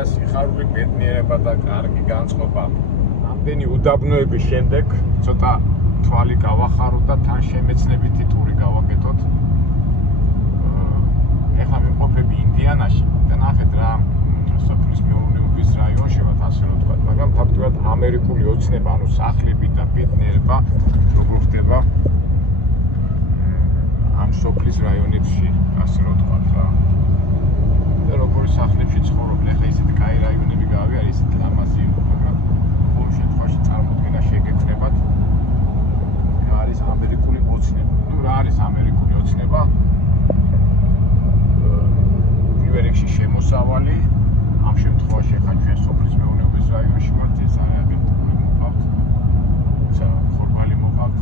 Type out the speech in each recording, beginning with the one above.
არა სიხარული ბედნიერება და კარგი განწყობა. Ამდენი უდაბნოების შემდეგ ცოტა თვალი გავახაროთ და თან შემეცნებითი ტური გავაკეთოთ. ეხლა ვიმყოფები ინდიანაში და ნახეთ რა სოფლის მეურნეობის რაიონში ვართ ასე რომ თქვა, მაგრამ ფაქტობრივად ამერიკული ოცნება, ანუ სახლები და ბედნიერება როგორ ხდება ამ სოფლის რაიონებში, ასე რომ თქვა რა. და როგორი სახლებში ცხოვრობენ, ეხლა ისეთი კაი რაიონები გავიგე, ისეთი ლამაზი იყო, მაგრამ ყოველ შემთხვევაში წარმოდგენა შეგექნებათ რა არის ამერიკული ოცნება. ნუ რა არის ამერიკული ოცნება? პირველ რიგში შემოსავალი, ამ შემთხვევაში ახლა ჩვენ სოფლის მეურნეობის რაიონში ვართ, ეს არის აგენტური მოყავთ, ხორბალი მოყავთ,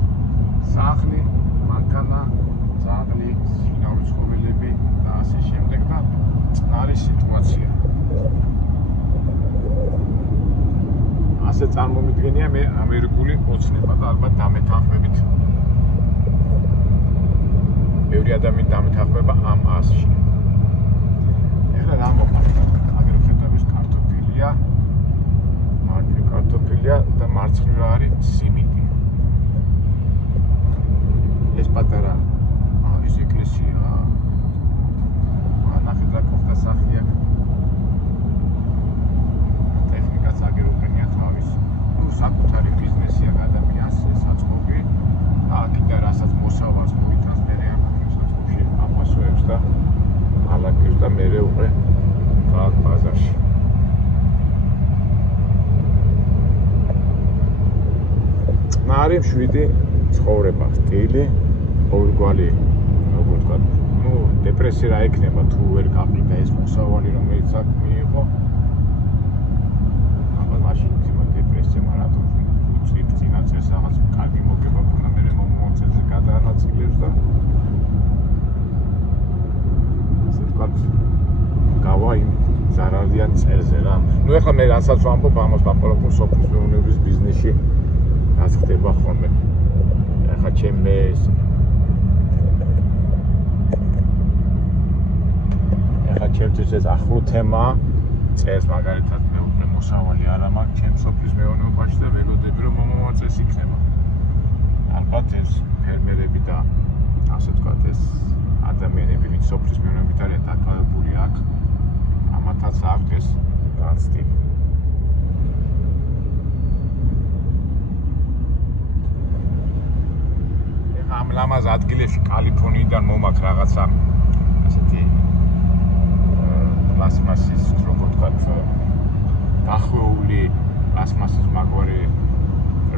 სახლი, მანქანა, ძაღლი, შინაური ცხოველები და ასე შემდეგ და წყნარი სიტუაცია. ასე წარმომიდგენია მე ამერიკული ოცნება და ალბათ დამეთანხმებით. ბევრი ადამიანი დამეთანხმება ამ ასში. ეხლა რა მოყავთ? აგერ ხედავთ კარტოფილია, მარჯვნივ კარტოფილია და მარცხნივ არის სიმინდი. ეს პატარა ის ეკლესია. ნახეთ რა კოხთა სახლი აქვს. ტექნიკაც აგერ უყენია თავის. ნუ საკუთარი ბიზნესია ადამიანს, საწყობი. აქედან რასაც მოსავალს მოიტანს მე საწყობში აფასოებს და ალაგებს და მერე უკვე გააკ ბაზარში. წყნარი მშვიდი ცხოვრება, სტილი, ყოველგვარი, როგორ ვთქვა, ნუ დეპრესია რა ექნება თუ ვერ გაყიდა ეს მოსავალი რომელიც აქ მიიღო. აბა მაშინ თიმა დეპრესია მარადო წინა წელს რაღაც კარგი მოგება ქონდა მე მომწელზე გადაანაწილებს და ასე თქვა გავა იმ ზარალიან წელზე რა. ნუ ეხლა მე რასაც ვამბობ ამას ვაპარაკობ სოფლის მეურნეობის ბიზნესში რაც ხდება ხოლმე. ეხლა ჩემი ჩემთვის ეს ახლო თემა წელს მაგალითად მე უკვე მოსავალი არა მაქვს ჩემ სოფლის მეურნეობაში და ველოდები რომ მომავალწელს იქნება. ალბათ ეს ფერმერები და ასე ვთქვათ ეს ადამიანები ვინც სოფლის მეურნეობით არიან დაკავებული აქ ამათაც აქვთ ეს განცდი. ეხლა ამ ლამაზ ადგილებში კალიფორნიიდან მომაქვს რაღაცა ასეთი პლასმასის, როგორ ვთქვათ, დახვეული პლასმასის მაგვარი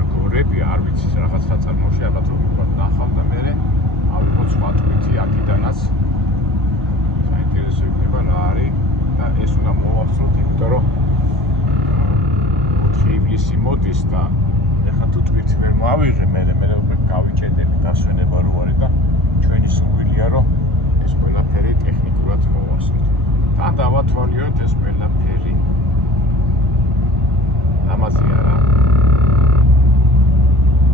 რგოლები, არ ვიცი რაღაც საწარმოში, ალბათ რომ ვიყავ ნახავ და მე ავიღო სხვა ტვიტი აქედანაც. საინტერესო იქნება რა არის და ეს უნდა მოვახსოვოთ, იმიტომ რომ 4 ივლისი მოდის და ეხლა თუ ტვიტი ვერ მოვავიღე, მე უკვე გავიჭედები დასვენება რო არის და ჩვენი სურვილია რომ ეს ყველაფერი ტექნიკურად მოვახსოვოთ. თან დავათვალიეროთ ეს ყველაფერი. ლამაზია რა.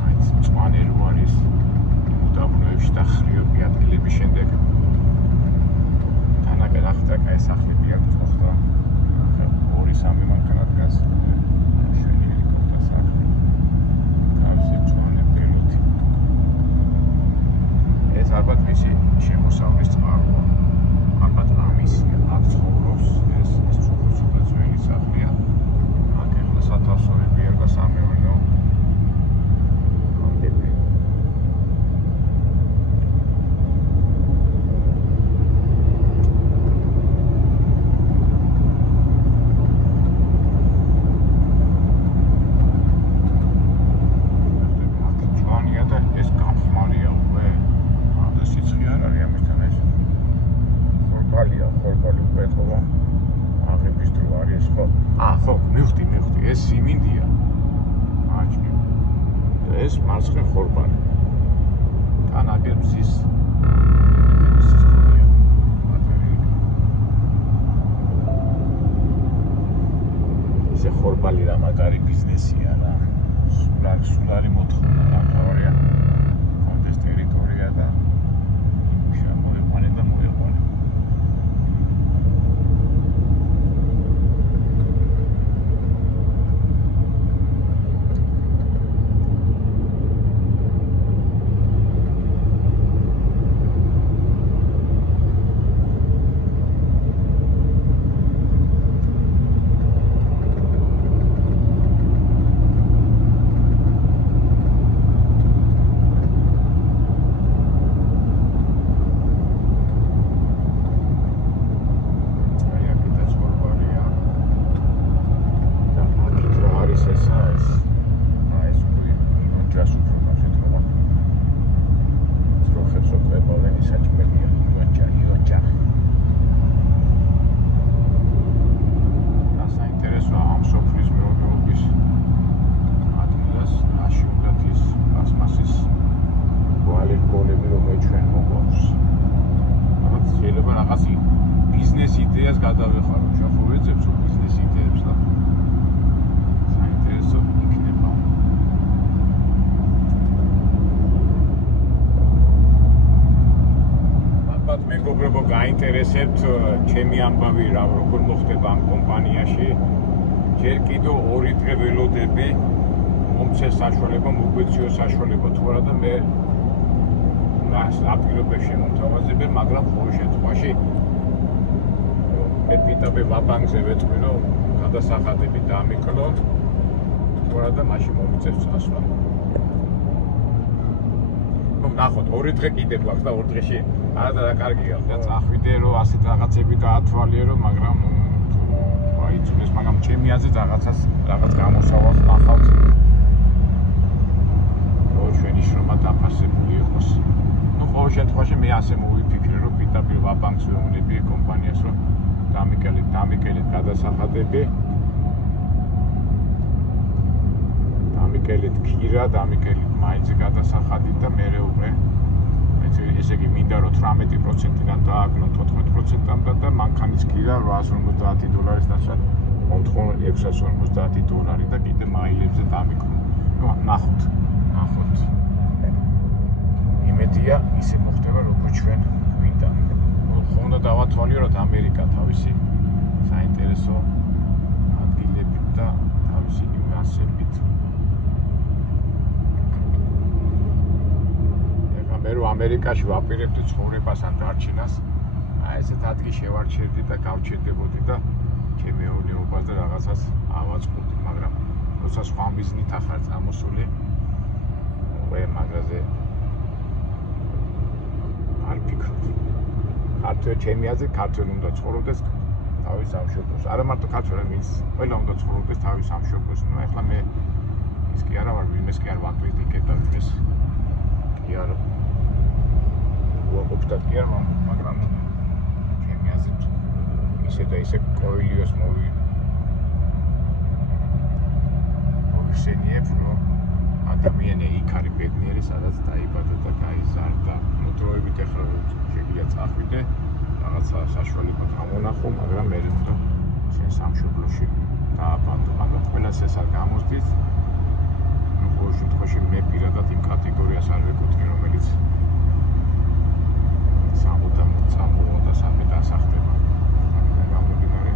აიც მწვანე რო არის უდაბნოებში და ხრიობი ადგილების შემდეგ. თანაგან ახლა კაი სახლები აქვს თქო. 2-3 მანქანა დგას. შვენიერი კოხთა სახლი. თავისი მწვანე პილოტი. ეს ალბათ მისი შემოსავლის წყაროა. ალბათ ამისია აქ ცხოვრობს ეს უცებ ძველი სახლია. აქ ეხლა სათავსოები არ და სამეურნეო კონტენტი. ეს სიმინდია. აჩქი. ეს მარცხნივ ხორბალი. თან აგერ მზის სისტემია. ესე ხორბალი რა მაგარი ბიზნესია რა. სულარი მოთხოვნა რა თავარია. კონტესტ ტერიტორია და მოეყვანე და მოეყვანე. გაინტერესებთ ჩემი ამბავი რა როგორ მოხდება ამ კომპანიაში ჯერ კიდევ 2 დღე ველოდები მომცეს საშუალება მოგვეციო საშუალება თუ არა და მე მას აპირობებს შემოთავაზებენ მაგრამ ყოველ შემთხვევაში მე პიტაბე ვაბანკზე ვეთქვი რომ გადასახადები დამიკლოთ თუ არა და მაშინ მომიწევს წასვლა ნახოთ 2 დღე კიდე გვაქვს და 2 დღეში არა და კარგია და წახვიდე რომ ასეთ რაღაცები დაათვალიერო მაგრამ აი ძულის მაგრამ ჩემი აზრით რაღაც გამოსავალს ნახავთ რომ ჩვენი შრომა დაფასებული იყოს ну ყოველ შემთხვევაში მე ასე მოვიფიქრე რომ პიტაბილ ვაბანკს ვეუბნები კომპანიას რომ დამიკელეთ გადასახადები დამიკელეთ ქირა დამიკელეთ მაინც გადასახადი და მერე უკვე ესე იგი მინდა რომ 18%-დან დააკლონ 14%-მდე და მანქანის ქირა $850 დასად მომთხოვნ $650 და კიდე მაილებზე დამიკლო. ნუ ნახოთ. იმედია ისე მოხდება როგორც ჩვენ გვინდა. ნუ ხონდა დავათვალიეროთ ამერიკა თავისი საინტერესო ადგილებით და თავისი ნიუანსებით. მე რომ ამერიკაში ვაპირებდი ცხოვრებას ან დარჩენას, აი ესეთ ადგილ შევარჩერდი და გავჩერდებოდი და ჩემი ეუნეობას და რაღაცას ავაწყობდი, მაგრამ როცა სხვა მიზნით ახარ წამოსული, უკვე მაგრაზე არ ფიქრობ. ქართველი ჩემი აზრით ქართველი უნდა ცხოვრობდეს თავის სამშობლოს. არა მარტო ქართველი, ვინც ყველა უნდა ცხოვრობდეს თავის სამშობლოს. ნუ ახლა მე ის კი არა ვარ, ვინმეს კი არ ვაკრიტიკებ და ვინმეს კი არ უარყოფდა კი არა, მაგრამ ჩემი აზრით ისე და ისე კოილიოს მოვიხსენიებ, რომ ადამიანი იქ არის ბედნიერი, სადაც დაიბადა და გაიზარდა. დროებით ახლა შეგვიძლია წახვიდე, რაღაცა საშუალება გამონახო, მაგრამ მე უნდა შენ სამშობლოში დააბადო, მაგრამ ყველას ეს არ გამოსდით. ნუ ყოველ შემთხვევაში მე პირადად იმ კატეგორიას არ ვეკუთვნი, რომელიც 60 დასახდება. გამომდინარე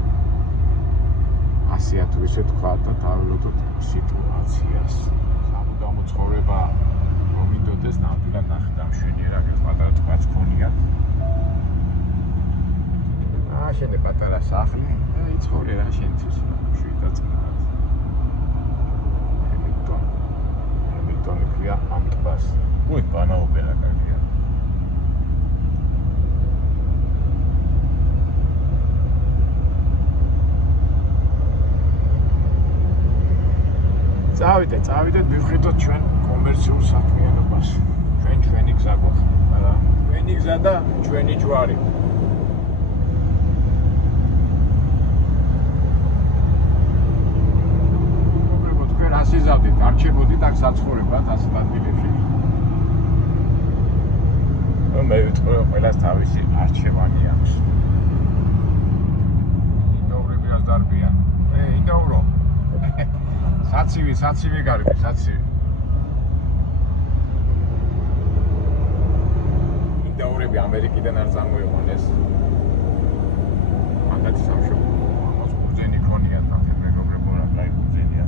ასია თუ ისე თქვა და დაველოდოთ სიტუაციას. სამუდამო ცხოვრება მომინდოდეს ნამდვილად ნახე დამშვენიერა, პატარა თქვაც ქონიათ. შენ პატარა სახლი და იცხოვრე რა შენთვის შვიდად წნად. Hamilton ქვია ამ ტბას. უი, ბანაობელა კარგია. წავიდეთ მივხვდით ჩვენ კომერციულ საქმიანობას. ჩვენი გზა გვაქვს, მაგრამ ჩვენი გზა და ჩვენი ჯვარი. თქვენ ასიზავდით, არჩებოდით აქ საცხოვრებლად ასეთ ადგილებში. მე ვიტყვი რომ ყველას თავისი არჩევანი აქვს. ინდოვრები არ დარბიან. ინდოვრო. საცივი გარბი, საცივი. ინდოვრები ამერიკიდან არ წარმოიყვანეს. მანდათი სამშობლო. ამას ბურძენი ქონიათ, ახლა მეგობრებო რა კაი ბურძენია.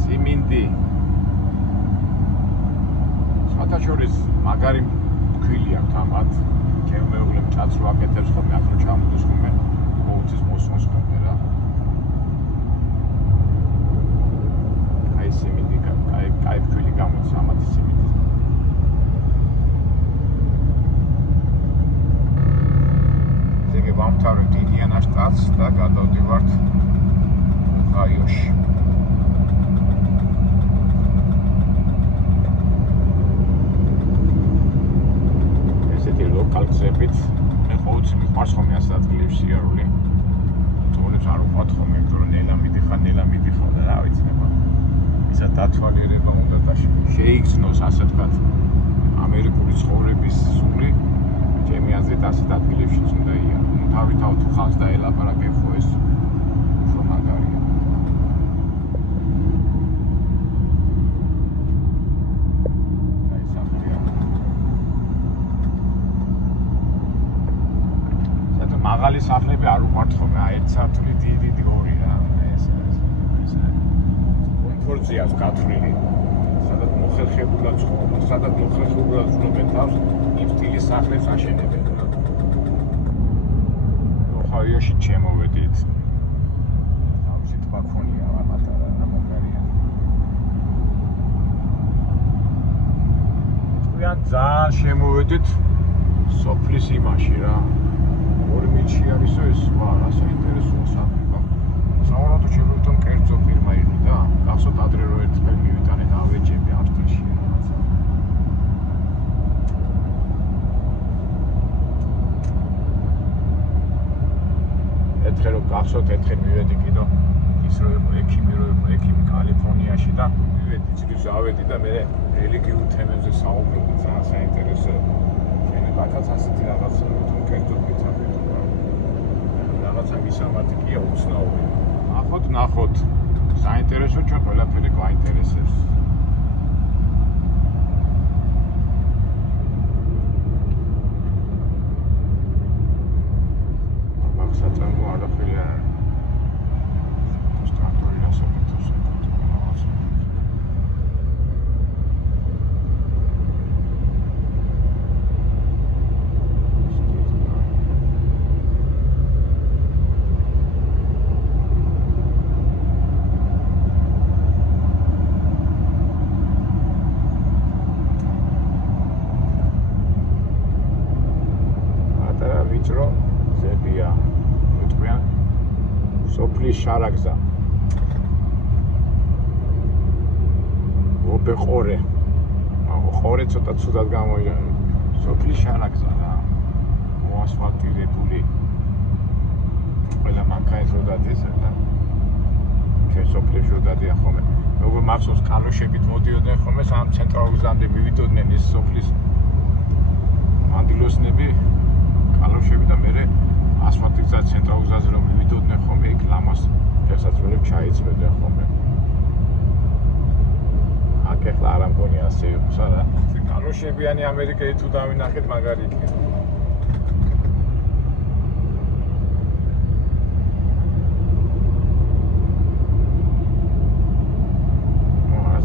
სიმინდი. საერთაშორის მაგარი ქვილი აქვს ამათ. ჩემ მეუღლემ ჭაც რო აკეთებს ხოლმე, ახლა ჩამოდის ხოლმე, მოუწის მოსმოს ხოლმე რა. აი სიმინდი, კაი ქვილი გამოდის ამათი სიმინდი. ზეგი ვამთავრებ ინდიანას შტატს და გადავდივართ ოჰაიოში. კალცებით მე ყოველთვის მიყვარს ხოლმე ასეთ ადგილებში სიარული. თუნდაც არ ვყვათ ხოლმე, იმიტომ რომ ნელა მიდიხარ და რა ვიცი ნება. ისაც დათვალიერება უნდა და შეიგრძნოს ასე ვთქვათ ამერიკული ცხოვრების სული. ჩემი აზრით ასეთ ადგილებშიც უნდა იარო. თავი-თავ თუ ხალხს დაელაპარაკებ ხო ეს უფრო მაგარია. მაღალი სახლები არ უყვართ ხოლმე, ერთ სართული დიდი ორი რა, ეს კომფორტზე აქვს გათვლილი. სადაც მოხერხებულად ვცნობენ თავს, იმ სტილის სახლებს აშენებენ. ოჰაიოში შემოვედით. თავში თვა ქონია პატარა და მომგარია. თქვენ ძალიან შემოვედით სოფლის იმაში რა. ორი მიჩი არისო ეს რა საინტერესოა საქმე. საუბრობთ შეგვიძლია კერძო ფირმა იყო და გახსოვთ ადრე რო ერთხელ მივიტანეთ ავეჯები ავსტრიაში რაღაცა. ერთხელ რო გახსოვთ ერთხელ მივედი კიდო ის რო იყო ექიმი კალიფორნიაში და მივედი ძირს ავედი და მე რელიგიურ თემებზე საუბრობდი ძალიან საინტერესო. შენ ბაქაც ასეთი რაღაცა თუ კერძო ფირმა რაღაცა მისამართი კია უცნაური. ნახოთ. საინტერესო ჩვენ ყველაფერი გვაინტერესებს. მაგ საწარმო არაფერი არ არის. სტრატორი ასაკეთებს რაღაც. სოფლის შარაგზა ოპეყორე ყორე ცოტა ცუდად გამოიჟა სოფლის შარაგზა რა მოასფალტირებული ყველა მანქანით რო დადეს და ჩვენ სოფლებში რო დადიან ხოლმე როგორ მახსოვს კალოშებით მოდიოდნენ ხოლმე სამ ცენტრალურ გზამდე მივიდოდნენ ეს სოფლის მანდილოსნები კალოშები და მე ასფალტის ცენტრალურ გზაზე რომ მივიდოდნენ ხოლმე იქ ლამას ფეხსაცმელებს ჩაიწვევდნენ ხოლმე. აქ ახლა არ ამგონია ასე იყოს არა. კალოშებიანი ამერიკელი თუ დავინახეთ მაგარი იქნება.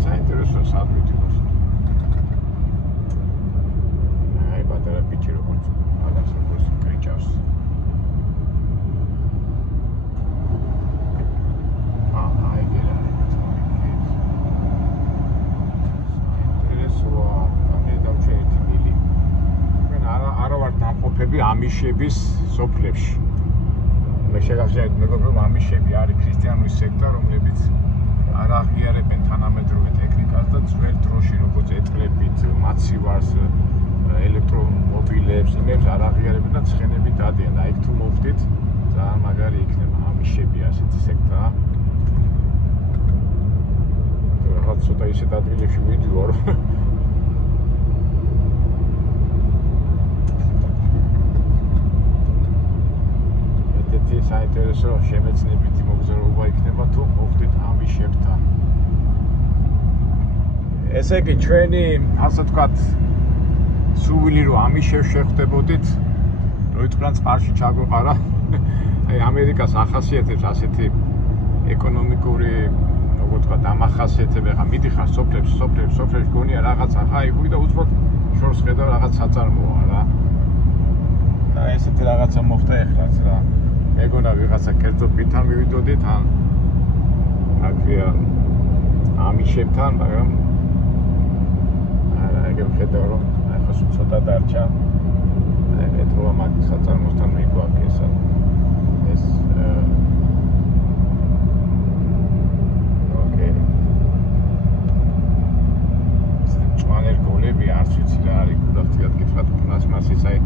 საინტერესო სადმიტოს. აი პატარა პიჩი როგორც რაღაც როგორც კრიჭავს. ამიშების სოფლებში. მე შეგახსენებთ მეგობრებო, ამიშები არის ქრისტიანული სექტა, რომლებიც არ აღიარებენ თანამედროვე ტექნიკას და ძველ დროში როგორც ეტლებით, მაცივარს, ელექტრომობილებს, იმებს არ აღიარებენ და ცხენებით დადიან. და იქ თუ მოვხდით, ძალიან მაგარი იქნება ამიშები ასეთი სექტა. რაღაც ცოტა ისეთ ადგილებში ვიდივარ. საინტერესო შემეცნებითი მოგზაურობა იქნება თუ მოვხდით ამიშებთან. ესე იგი ჩვენი ასე ვთქვათ სული რომ ამიშებს შეხვდებოდით, როიტყრან წყარში ჩაგვეყარა. აი ამერიკას ახასიათებს ასეთი ეკონომიკური როგორ ვთქვათ დამახასიათებები. ხა მიდიხარ სოფლებში გონია რაღაცა ხაი ხუი და უცბად შორს ხედავ რაღაც საწარმოა რა. და ესეთი რაღაცა მოხდა ეხლაც რა. მეგონა ვიღაცა კერძო პითან მივიდოდით ან აქია ამიშებთან, მაგრამ არა ეგრე ხედავ რომ ახლა ცოტა დარჩა. ეთროა მაგ საწარმოსთან მიგვაქვს ეს ოკეი. წვანერ გოლები არც ვიცი რა არის, გულახდიად გითხრათ პლასმასის აი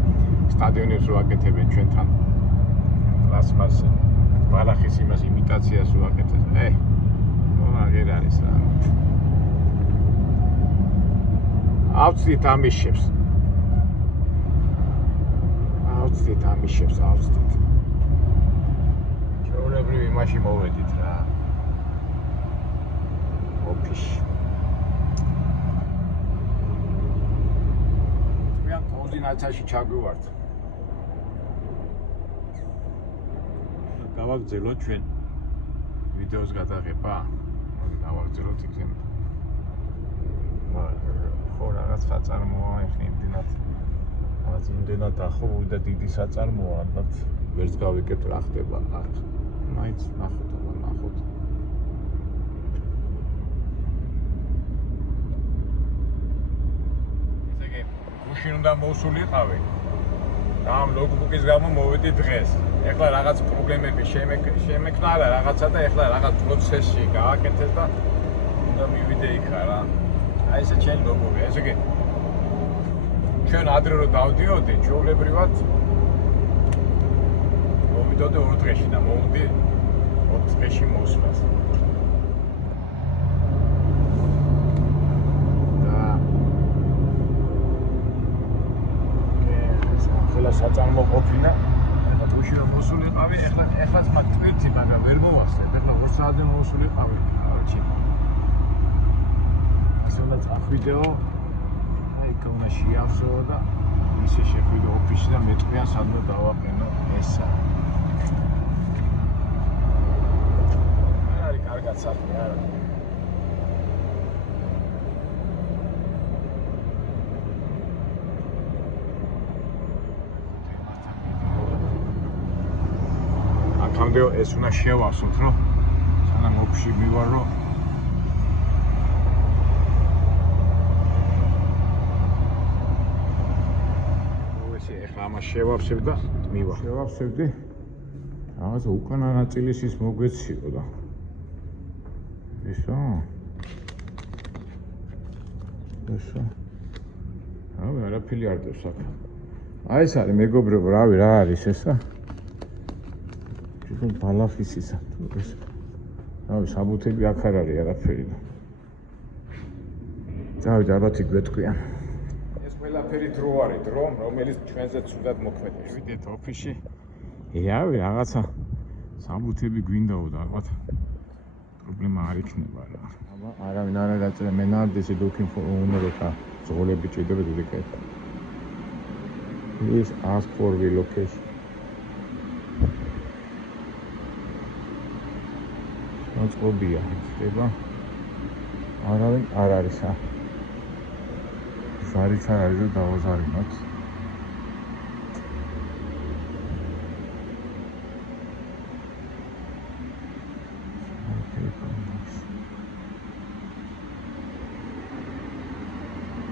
სტადიონებს რო აკეთებენ ჩვენთან. პლასმასი ბალახის იმას იმიტაციას უაკეთებს. აღარ არის რა. ავწდით ამიშებს. ჩვეულებრივ იმაში მოვედით რა. ოფისში. თქვენ კონდინაციაში ჩაგვივართ. გავაგრძელოთ ჩვენ ვიდეოს გადაღება. გავაგრძელოთ იქნებ. ხო რაღაც საწარმოა ეხლა იმდენად ახლოვი და დიდი საწარმოა, ალბათ ვერც გავიკეთებ რა ხდება აქ. მაინც ნახოთ. ესე იგი, გუშინ უნდა მოვსულიყავი. და ამ ლოგბუქის გამო მოვედი დღეს. ეხლა რაღაც პრობლემები შემექნა და რაღაცა და ეხლა რაღაც პროცესში გააკეთეს და უნდა მივიდე იქა რა. აი ესე ჩემი ლოგბუქი. ესე იგი ჩვენ ადრე რო დავდიოდი, ჩვეულებრივად მოვიდოდი 2 დღეში და მოვდი 4 დღეში მოსვლას. და საწარმო ყოფინა. ეხლა გუშინ რომ მოსულიყავი, ეხლაც მაგ ტვირთი, მაგრამ ვერ მოვახსენებ. ეხლა 2 საათზე მოსულიყავი. короче. ის უნდა წახვიდეო. აი კონა შეავსო და ისე შეხვიდე ოფისში და მეტყვიან სადმე დავაყენო ესა. არის კარგად საქმე არა. ამდე ეს უნდა შევავსოთ, რომ სანამ ოფისში მივარ, რომ ეხლა ამას შევავსებ და მივარ. შევავსებდი. რაღაცა უკანა ნაწილის ის მოგვეციო და ისო. რავი, არაფერი არ დევს აქ. აი ეს არის მეგობრებო, რავი, რა არის ესა? თვითონ ბალახის ისა. რავი, საბუთები აქ არ არის არაფერი. წავიდე, ალბათ იქ გვეთქვიან. ყველაფერი დრო არის, დრო, რომელიც ჩვენზე ცუდად მოქმედებს. ვიდეთ ოფისში. რავი, რაღაცა საბუთები გვინდაო და ალბათ პრობლემა არ იქნება რა. აბა, არავინ არ დაწერა, მე ნარდისი looking for owner ეხა ზღოლები ჭირდება დედიკეთ. Please ask for relocation. მოწყობია, ხდება. არავინ არ არისა. ზარიც არ არის და დავაზარინოთ.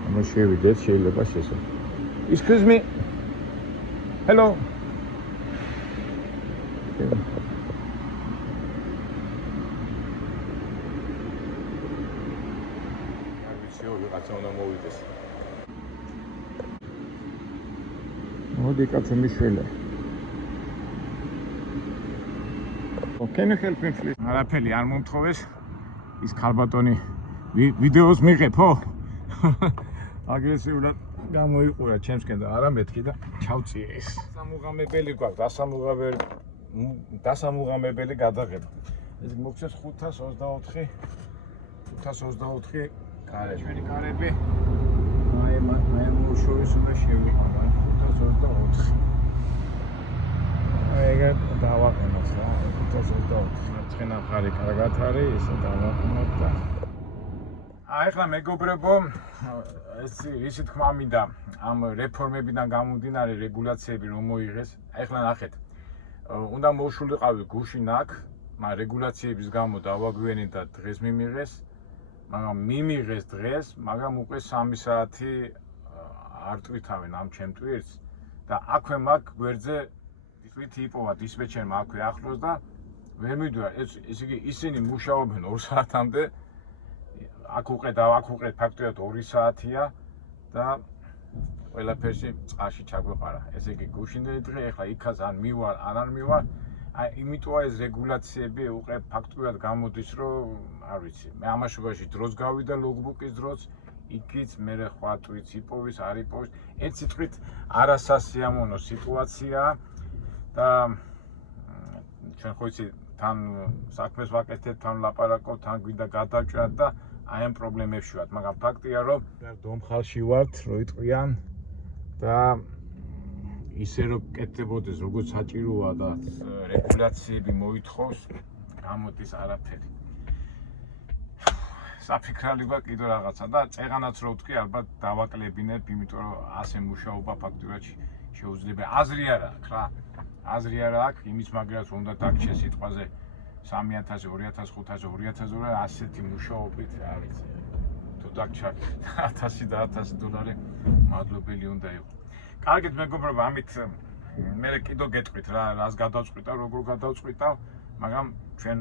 აბა შევიდეთ, შეიძლება შესაძლოა. Excuse me. Hello. ვიღაცა უნდა მოვიდეს. მოდი კაცო მიშველე. Can you help me please? არაფერი არ მომთხოვეს. ის ქალბატონი ვიდეოს მიღებო? აგრესიულად გამოიყურა ჩემსკენ და არა მეთქი და ჩავწიე ეს. დასამუღამებელი გვაქვს, დასამუღამებელი გადაღება. ეს მოგცეს 524 კარე, ჩვენი კარები. აი მოუშოვის უნდა შევიყავ 524. ეგ დავაყენოთ რა 524. ცხენახარი კარგად არის, ისე დავაყენოთ და ახლა მეგობრებო, ისი თქმა მინდა ამ რეფორმებიდან გამომდინარე რეგულაციები რომ მოიღეს. ახლა ნახეთ. უნდა მოვშულიყავი გუშინ აქ, მაგრამ რეგულაციების გამო დავაგვიანეთ და დღეს მიმიღეს. მაგრამ მიმიღეს დღეს, მაგრამ უკვე 3 საათი არ ტვითავენ ამ ჩემ ტვირთს და აქვე მაგ გვერდზე ტვითი იპოვა დისპეჩერმა აქვე ახლოს და ვერ მიდვა. ესე იგი ისინი მუშაობენ 2 საათამდე. აქ უყრეთ ფაქტობრივად 2 საათია და ყველაფერში წყალში ჩაგვეყარა. ესე იგი გუშინდელი დღე, ეხლა იქაც ან მივალ, ან მივალ. აი იმიტოა ეს რეგულაციები უყრეთ ფაქტობრივად გამოდის, რომ არ ვიცი. მე ამაშობაში დროს გავიდა ლოგბუქის დროს, იქიც მე ხვა ტვიც იპოვის, არ იპოვის. ერთ სიტყვით არასასიამოვნო სიტუაციაა და ჩვენ ხო იცი თან საქმეს ვაკეთებთ, თან ლაპარაკობთ, თან გვინდა გადავჭრათ და აი ამ პრობლემებში ვართ, მაგრამ ფაქტია რომ დომხალში ვართ, რო იტყვიან და ისე რომ კეთდებოდეს როგორც საჭიროა და რეგულაციები მოითხოვს, გამოდის არაფერი. საფიქრალი ვარ კიდევ რაღაცა და წეღანაც რო ვთქვი, ალბათ დავაკლებინებ, იმიტომ რომ ასე მუშაობა ფაქტურად შეუძლებელი. აზრი არ აქვს რა. აზრი არ აქვს, იმის მაგრას უნდა დაგჩეს სიტყვაზე 3000, 2500, 2000 ასეთი მუშაობით, რა ვიცი. თუ დაგჩა 1000 და 1000 დოლარი, მადლობელი უნდა იყო. კარგით მეგობრებო, ამით მე კიდევ გეტყვით რა, რას გადავწყვიტავ, როგორ გადავწყვიტავ, მაგრამ ჩვენ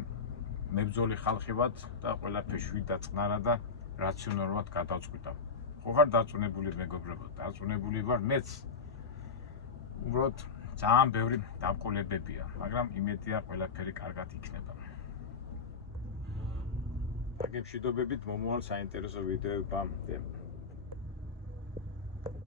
მებრძოლი ხალხი ვართ და ყველაფერს შვიდ და წყნარად და რაციონალურად გადავწყვიტავ. ხო ხარ დარწმუნებული მეგობრებო, დარწმუნებული ვარ მეც. უბრალოდ ძალიან ბევრი დამყოლებებია, მაგრამ იმედია ყველაფერი კარგად იქნება. აგებ მშვიდობებით მომავალ საინტერესო ვიდეოებამდე.